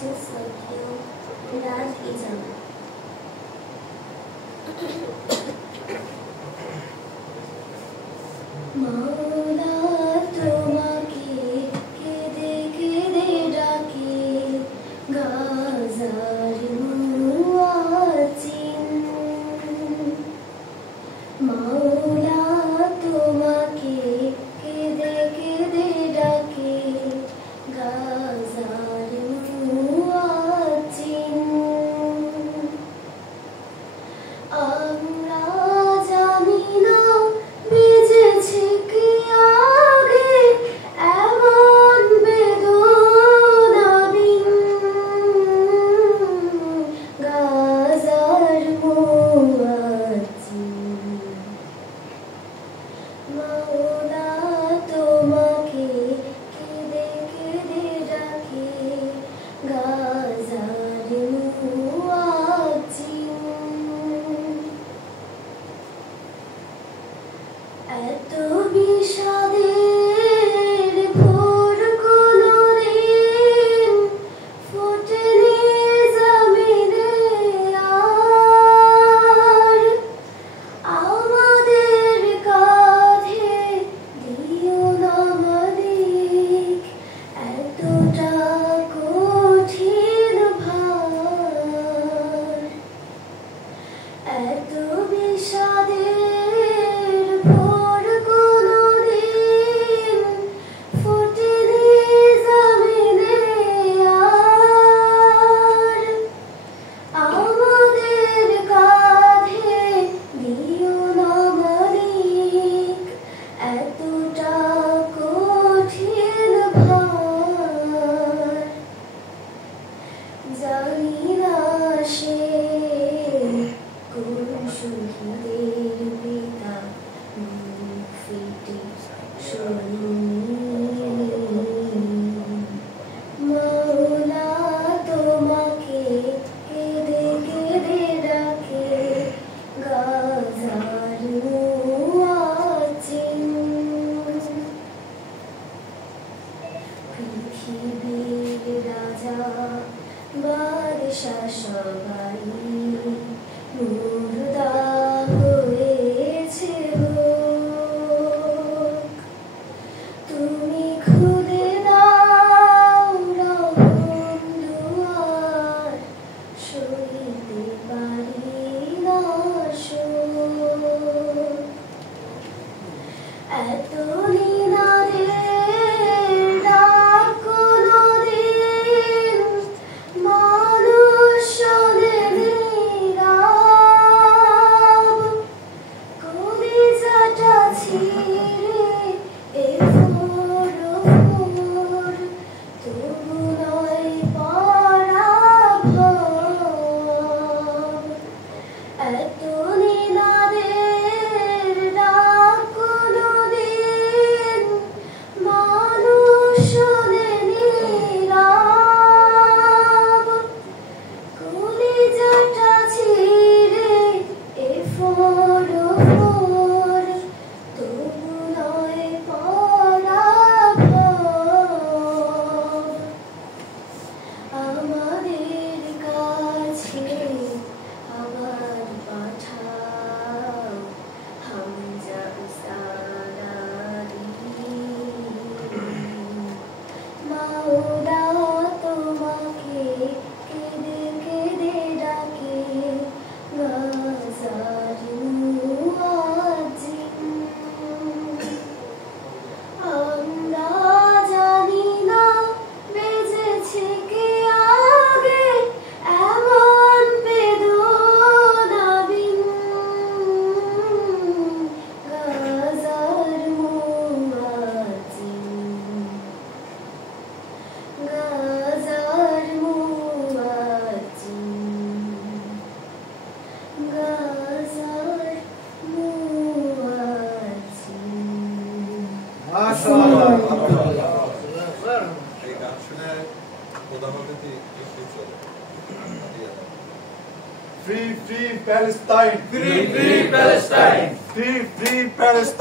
voices like you and each other. মাওলা তোমাকে কেঁদে কেঁদে ডাকি গাজার মুয়াজ্জিন মাওলা তোমাকে কেঁদে কেঁদে ডাকি গাজার মুয়াজ্জিন আমরা জানি না বেজেছে কি আগে এমন বেদনাবিন গাজার মুয়াজ্জিন মাওলা তোমাকে কেঁদে কেঁদে ডাকি গাজার মুয়াজ্জিন এত বিষাদের ভোর কোনদিন ফোটেনি জমিনে আর আমাদের কাঁধে দিও না মালিক এতটা কঠিন ভার এত বিষাদের ভোর কোনদিন ফোটেনি জমিনে আর আমাদের কাঁধে দিও না মালিক এতটা কঠিন ভার জানি না সে কোন শহীদের পিতা মুখ ফেটে মাওলা তোমাকে কেঁদে কেঁদে ডাকে গাজার মুয়াজ্জিন পৃথিবীর রাজা বাদশা সবাই মুর্দা হয়েছে হোক তুমি খুলে দাও রহম দুয়ার সইতে পারি না শোক এত নিনাদের ডাক কোনদিন মানুষ শোনেনি রাব কলিজাটা ছিঁড়ে এ ফোর ফোর তবু নয় পরাভব এত নিনাদের ডাক কোনদিন মানুষ শোনেনি রাব কলিজাটা ছিঁড়ে এ ফোর ফোর তবু নয় পরাভব আমাদের কাছে আবার পাঠাও হামজা সালারি মাওলা তোমাকে কেঁদে কেঁদে ডাকে গাজার মুয়াজ্জিন আমরা জানি না বেজেছে কি আগে এমন বেদনাবিন গাজার মুয়াজ্জিন গাজার মুয়াজ্জিন গাজার মুয়াজ্জিন মাশাআল্লাহ এই গান শুনে প্রধান অতিথি Free Palestine! Free Palestine! Free Palestine!